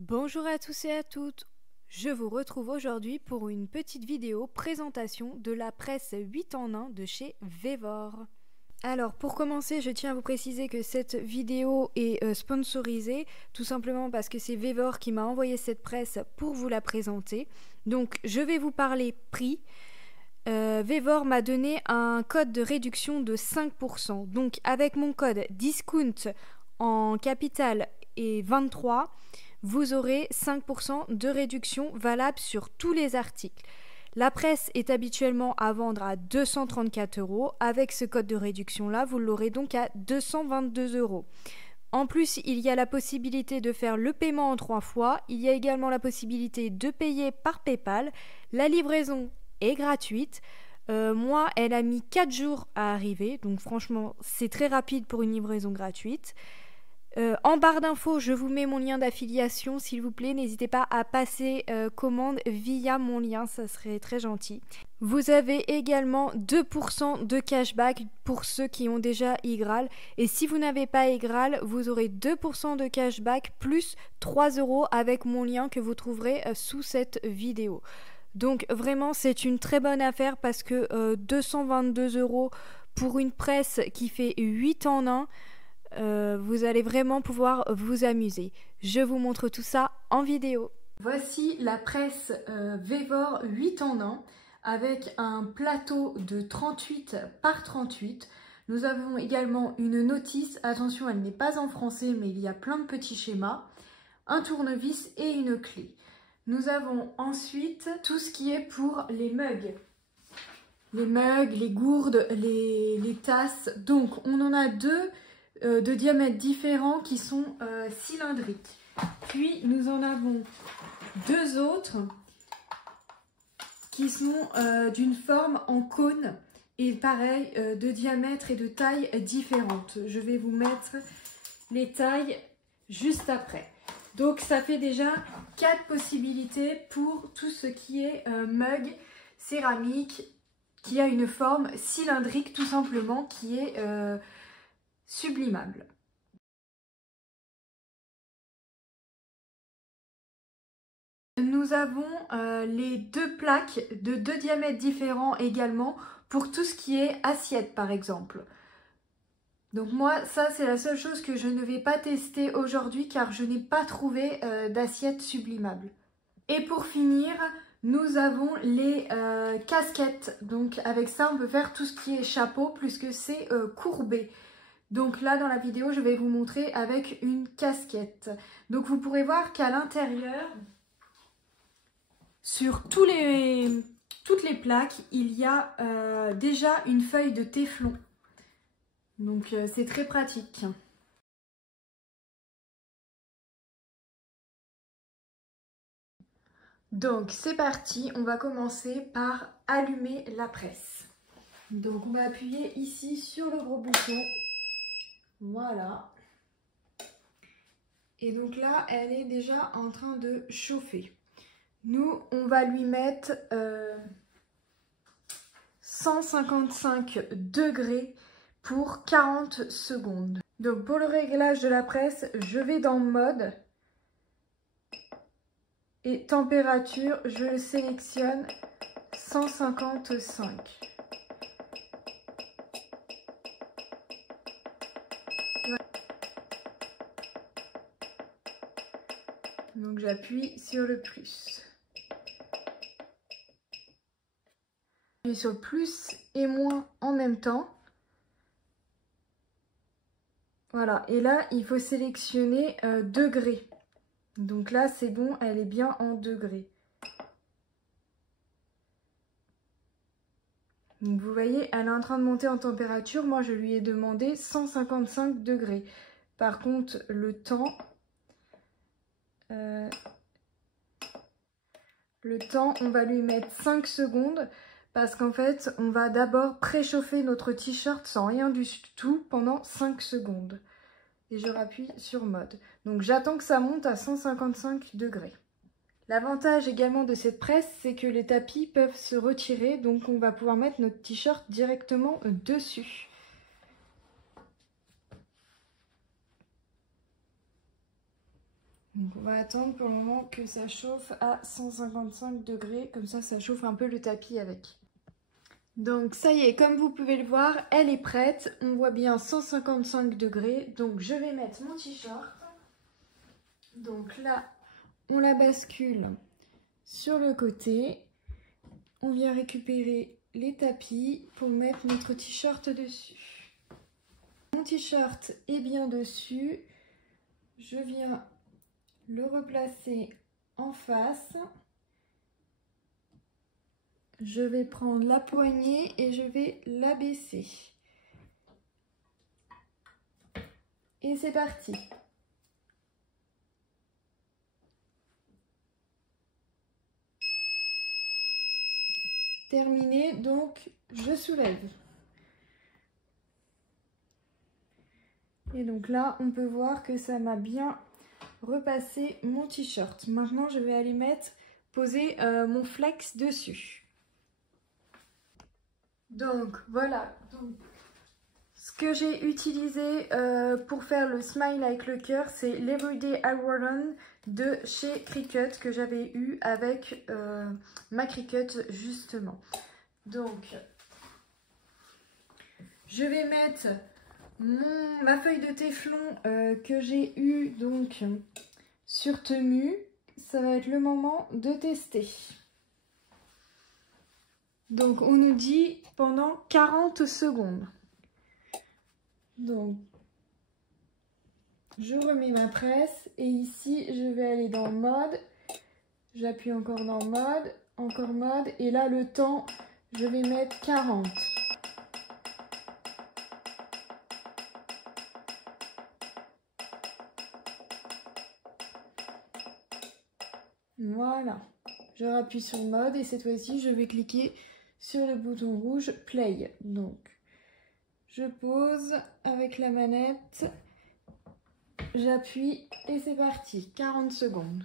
Bonjour à tous et à toutes, je vous retrouve aujourd'hui pour une petite vidéo présentation de la presse 8 en 1 de chez Vevor. Alors pour commencer, je tiens à vous préciser que cette vidéo est sponsorisée, tout simplement parce que c'est Vevor qui m'a envoyé cette presse pour vous la présenter. Donc je vais vous parler prix. Vevor m'a donné un code de réduction de 5%. Donc avec mon code discount en capital et 23, vous aurez 5% de réduction valable sur tous les articles. La presse est habituellement à vendre à 234 €. Avec ce code de réduction-là, vous l'aurez donc à 222 €. En plus, il y a la possibilité de faire le paiement en 3 fois. Il y a également la possibilité de payer par PayPal. La livraison est gratuite. Moi, elle a mis 4 jours à arriver. Donc franchement, c'est très rapide pour une livraison gratuite. En barre d'infos, je vous mets mon lien d'affiliation, s'il vous plaît. N'hésitez pas à passer commande via mon lien, ça serait très gentil. Vous avez également 2% de cashback pour ceux qui ont déjà iGraal. Et si vous n'avez pas iGraal, vous aurez 2% de cashback plus 3 € avec mon lien que vous trouverez sous cette vidéo. Donc vraiment, c'est une très bonne affaire parce que 222 € pour une presse qui fait 8 en 1, vous allez vraiment pouvoir vous amuser. Je vous montre tout ça en vidéo. Voici la presse Vevor 8 en 1 avec un plateau de 38 par 38. Nous avons également une notice. Attention, elle n'est pas en français, mais il y a plein de petits schémas. Un tournevis et une clé. Nous avons ensuite tout ce qui est pour les mugs. Les mugs, les gourdes, les tasses. Donc, on en a deux de diamètres différents qui sont cylindriques. Puis nous en avons deux autres qui sont d'une forme en cône et pareil de diamètre et de taille différentes. Je vais vous mettre les tailles juste après. Donc ça fait déjà 4 possibilités pour tout ce qui est mug céramique qui a une forme cylindrique tout simplement qui est sublimable. Nous avons les deux plaques de 2 diamètres différents également pour tout ce qui est assiette par exemple. Donc moi ça c'est la seule chose que je ne vais pas tester aujourd'hui car je n'ai pas trouvé d'assiette sublimable. Et pour finir, nous avons les casquettes. Donc avec ça on peut faire tout ce qui est chapeau puisque c'est courbé. Donc là dans la vidéo je vais vous montrer avec une casquette. Donc vous pourrez voir qu'à l'intérieur, sur toutes les plaques, il y a déjà une feuille de téflon. Donc c'est très pratique. Donc c'est parti, on va commencer par allumer la presse. Donc on va appuyer ici sur le gros bouton. Voilà. Et donc là, elle est déjà en train de chauffer. Nous, on va lui mettre 155 degrés pour 40 secondes. Donc pour le réglage de la presse, je vais dans mode et température, je le sélectionne 155. Donc j'appuie sur le plus. J'appuie sur plus et moins en même temps. Voilà, et là il faut sélectionner degrés. Donc là c'est bon, elle est bien en degrés. Donc vous voyez, elle est en train de monter en température. Moi je lui ai demandé 155 degrés. Par contre le temps, on va lui mettre 5 secondes. Parce qu'en fait, on va d'abord préchauffer notre t-shirt sans rien du tout pendant 5 secondes. Et je rappuie sur mode. Donc j'attends que ça monte à 155 degrés. L'avantage également de cette presse, c'est que les tapis peuvent se retirer. Donc on va pouvoir mettre notre t-shirt directement dessus. Donc on va attendre pour le moment que ça chauffe à 155 degrés, comme ça chauffe un peu le tapis avec. Donc ça y est, comme vous pouvez le voir, elle est prête. On voit bien 155 degrés. Donc je vais mettre mon t-shirt. Donc là, on la bascule sur le côté. On vient récupérer les tapis pour mettre notre t-shirt dessus. Mon t-shirt est bien dessus. Je viens le replacer en face. Je vais prendre la poignée et je vais l'abaisser. Et c'est parti. Terminé, donc je soulève. Et donc là, on peut voir que ça m'a bien repassé mon t-shirt. Maintenant, je vais aller poser mon flex dessus. Donc voilà, ce que j'ai utilisé pour faire le smile avec le cœur, c'est l'Everyday Iron de chez Cricut que j'avais eu avec ma Cricut justement. Donc, je vais mettre ma feuille de téflon que j'ai eu donc sur Temu. Ça va être le moment de tester. Donc on nous dit pendant 40 secondes. Donc je remets ma presse et ici je vais aller dans mode. J'appuie encore dans mode, encore mode et là le temps je vais mettre 40. Voilà, je rappuie sur mode et cette fois-ci je vais cliquer sur le bouton rouge play. Donc je pose avec la manette, j'appuie et c'est parti, 40 secondes.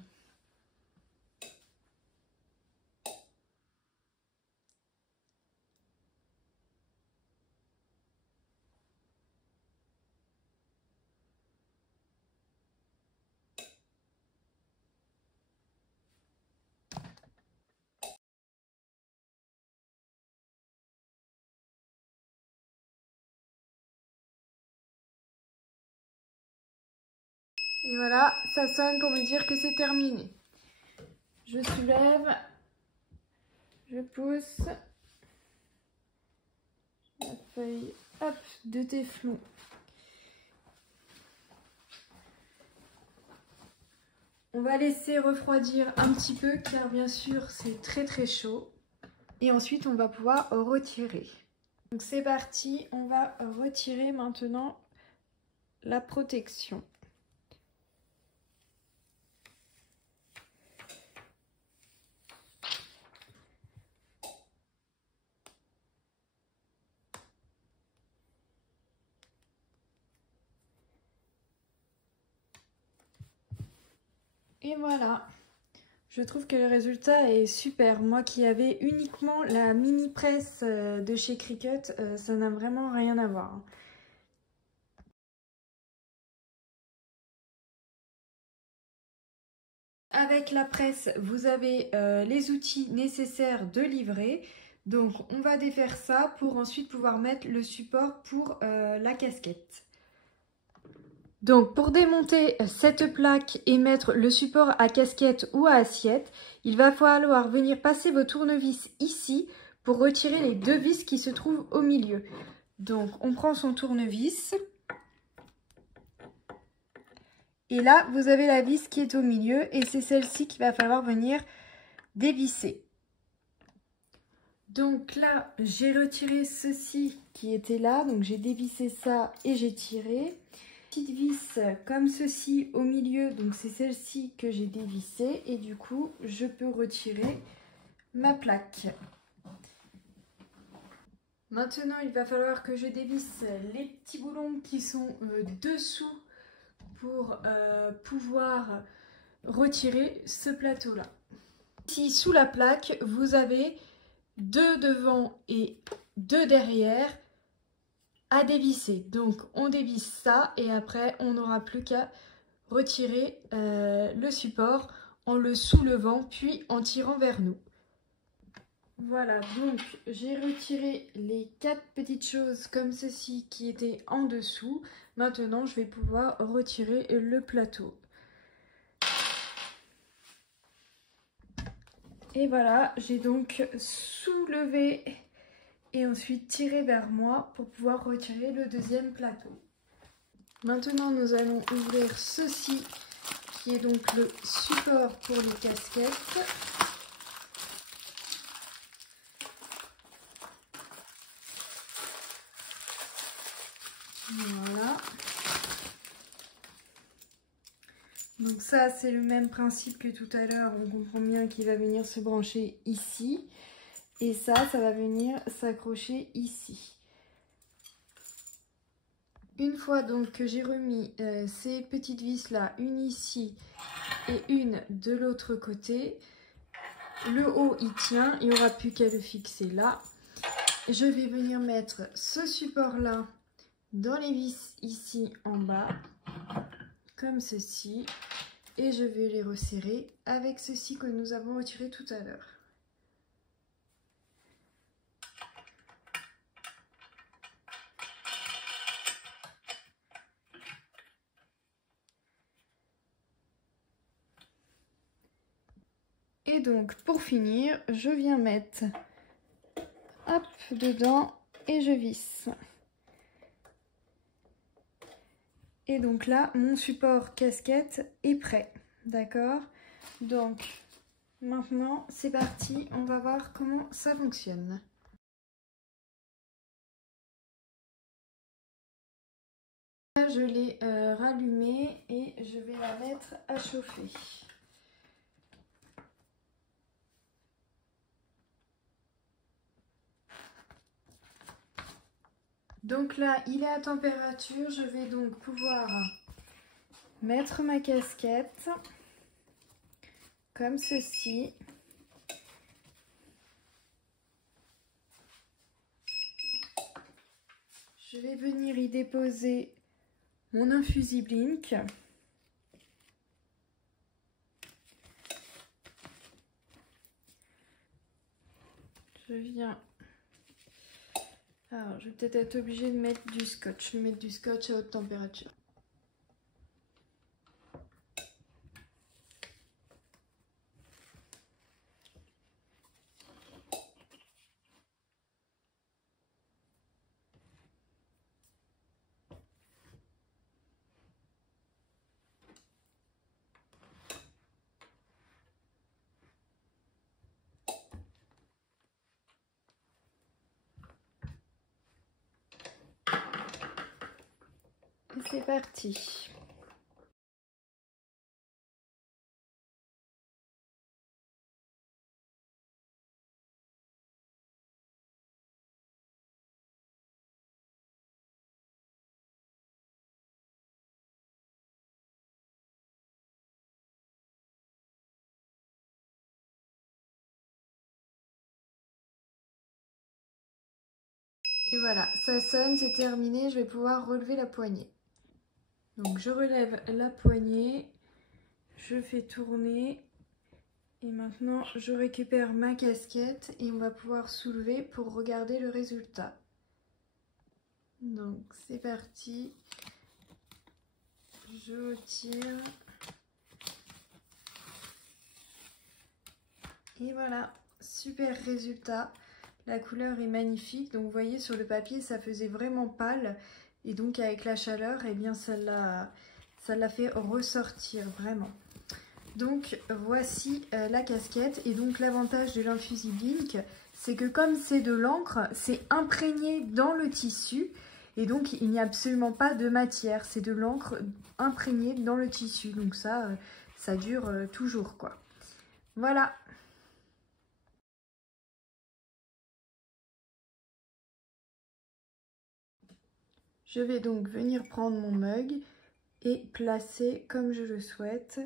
Et voilà, ça sonne pour me dire que c'est terminé. Je soulève, je pousse la feuille hop, de téflon. On va laisser refroidir un petit peu car bien sûr c'est très chaud. Et ensuite on va pouvoir retirer. Donc c'est parti, on va retirer maintenant la protection. Et voilà, je trouve que le résultat est super. Moi qui avais uniquement la mini presse de chez Cricut, ça n'a vraiment rien à voir. Avec la presse, vous avez les outils nécessaires de livrer. Donc on va défaire ça pour ensuite pouvoir mettre le support pour la casquette. Donc pour démonter cette plaque et mettre le support à casquette ou à assiette, il va falloir venir passer vos tournevis ici pour retirer les deux vis qui se trouvent au milieu. Donc on prend son tournevis et là vous avez la vis qui est au milieu et c'est celle-ci qu'il va falloir venir dévisser. Donc là j'ai retiré ceci qui était là, donc j'ai dévissé ça et j'ai tiré. Petite vis comme ceci au milieu, donc c'est celle-ci que j'ai dévissée et du coup je peux retirer ma plaque. Maintenant il va falloir que je dévisse les petits boulons qui sont dessous pour pouvoir retirer ce plateau là. Ici sous la plaque vous avez 2 devant et 2 derrière à dévisser. Donc on dévisse ça et après on n'aura plus qu'à retirer le support en le soulevant puis en tirant vers nous. Voilà, donc j'ai retiré les 4 petites choses comme ceci qui étaient en dessous. Maintenant, je vais pouvoir retirer le plateau. Et voilà, j'ai donc soulevé et ensuite tiré vers moi pour pouvoir retirer le deuxième plateau. Maintenant, nous allons ouvrir ceci qui est donc le support pour les casquettes. Voilà. Donc ça, c'est le même principe que tout à l'heure. On comprend bien qu'il va venir se brancher ici. Et ça va venir s'accrocher ici. Une fois donc que j'ai remis ces petites vis là, une ici et une de l'autre côté, le haut il tient, il n'y aura plus qu'à le fixer là. Je vais venir mettre ce support là dans les vis ici en bas, comme ceci, et je vais les resserrer avec ceci que nous avons retiré tout à l'heure. Et donc pour finir, je viens mettre hop dedans et je visse. Et donc là, mon support casquette est prêt, d'accord? Donc maintenant, c'est parti, on va voir comment ça fonctionne. Là, je l'ai rallumée et je vais la mettre à chauffer. Donc là, il est à température, je vais donc pouvoir mettre ma casquette comme ceci. Je vais venir y déposer mon infusible ink. Je viens... Alors, je vais peut-être être obligée de mettre du scotch. Je vais mettre du scotch à haute température. Et c'est parti. Et voilà, ça sonne, c'est terminé, je vais pouvoir relever la poignée. Donc je relève la poignée, je fais tourner et maintenant je récupère ma casquette et on va pouvoir soulever pour regarder le résultat. Donc c'est parti, je retire et voilà, super résultat. La couleur est magnifique, donc vous voyez sur le papier ça faisait vraiment pâle et donc avec la chaleur, eh bien ça l'a fait ressortir vraiment. Donc voici la casquette et donc l'avantage de l'infusible ink, c'est que comme c'est de l'encre, c'est imprégné dans le tissu et donc il n'y a absolument pas de matière, c'est de l'encre imprégnée dans le tissu, donc ça dure toujours quoi. Voilà. Je vais donc venir prendre mon mug et placer comme je le souhaite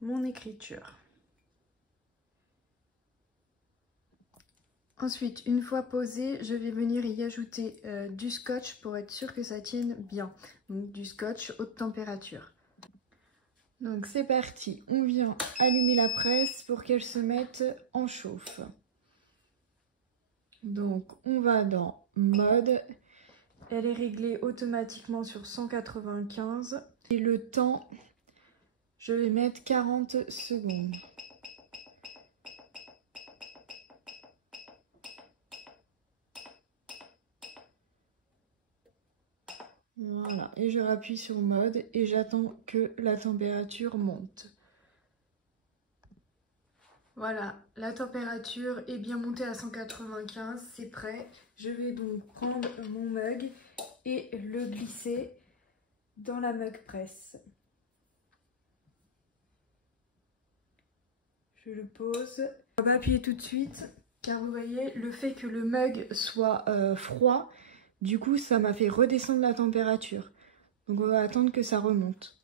mon écriture. Ensuite, une fois posé, je vais venir y ajouter du scotch pour être sûr que ça tienne bien. Donc du scotch haute température. Donc c'est parti, on vient allumer la presse pour qu'elle se mette en chauffe. Donc on va dans mode, elle est réglée automatiquement sur 195 et le temps, je vais mettre 40 secondes. Voilà, et je rappuie sur mode et j'attends que la température monte. Voilà, la température est bien montée à 195, c'est prêt. Je vais donc prendre mon mug et le glisser dans la mug presse. Je le pose. On va pas appuyer tout de suite car vous voyez le fait que le mug soit froid, du coup ça m'a fait redescendre la température. Donc on va attendre que ça remonte.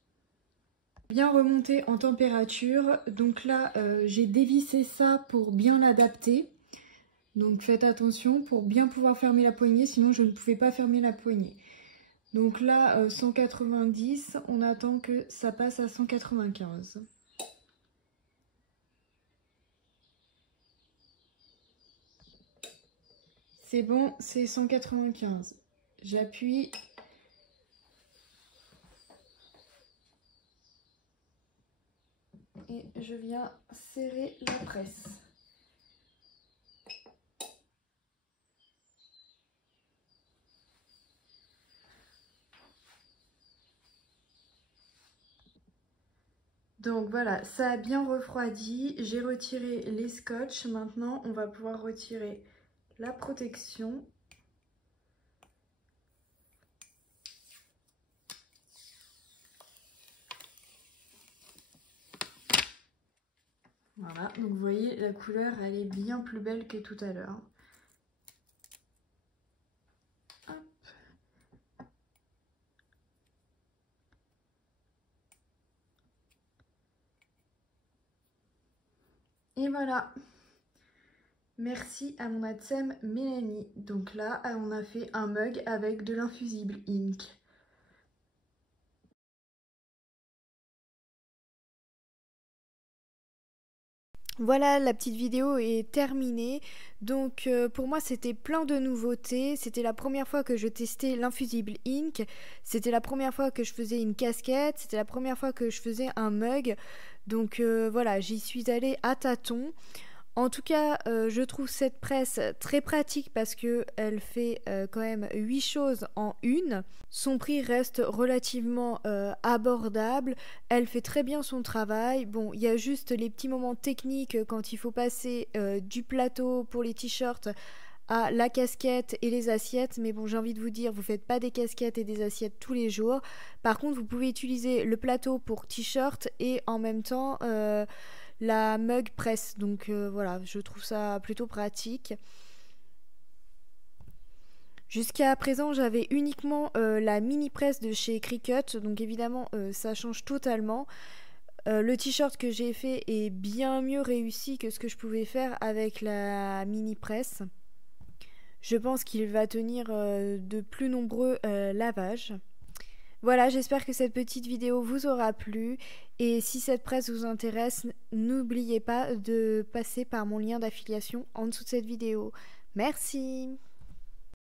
Bien remonté en température, donc là j'ai dévissé ça pour bien l'adapter. Donc faites attention pour bien pouvoir fermer la poignée, sinon je ne pouvais pas fermer la poignée. Donc là 190, on attend que ça passe à 195. C'est bon, c'est 195. J'appuie. Et je viens serrer la presse. Donc voilà, ça a bien refroidi. J'ai retiré les scotch. Maintenant, on va pouvoir retirer la protection. Voilà, donc vous voyez, la couleur, elle est bien plus belle que tout à l'heure. Et voilà. Merci à mon ADSEM Mélanie. Donc là, on a fait un mug avec de l'infusible ink. Voilà, la petite vidéo est terminée. Donc pour moi c'était plein de nouveautés. C'était la première fois que je testais l'infusible ink. C'était la première fois que je faisais une casquette. C'était la première fois que je faisais un mug. Donc voilà, j'y suis allée à tâtons. En tout cas, je trouve cette presse très pratique parce qu'elle fait quand même 8 choses en une. Son prix reste relativement abordable. Elle fait très bien son travail. Bon, il y a juste les petits moments techniques quand il faut passer du plateau pour les t-shirts à la casquette et les assiettes. Mais bon, j'ai envie de vous dire, vous faites pas des casquettes et des assiettes tous les jours. Par contre, vous pouvez utiliser le plateau pour t-shirt et en même temps la mug presse. Donc voilà, je trouve ça plutôt pratique. Jusqu'à présent, j'avais uniquement la mini presse de chez Cricut. Donc évidemment, ça change totalement. Le t-shirt que j'ai fait est bien mieux réussi que ce que je pouvais faire avec la mini presse. Je pense qu'il va tenir de plus nombreux lavages. Voilà, j'espère que cette petite vidéo vous aura plu et si cette presse vous intéresse, n'oubliez pas de passer par mon lien d'affiliation en dessous de cette vidéo. Merci!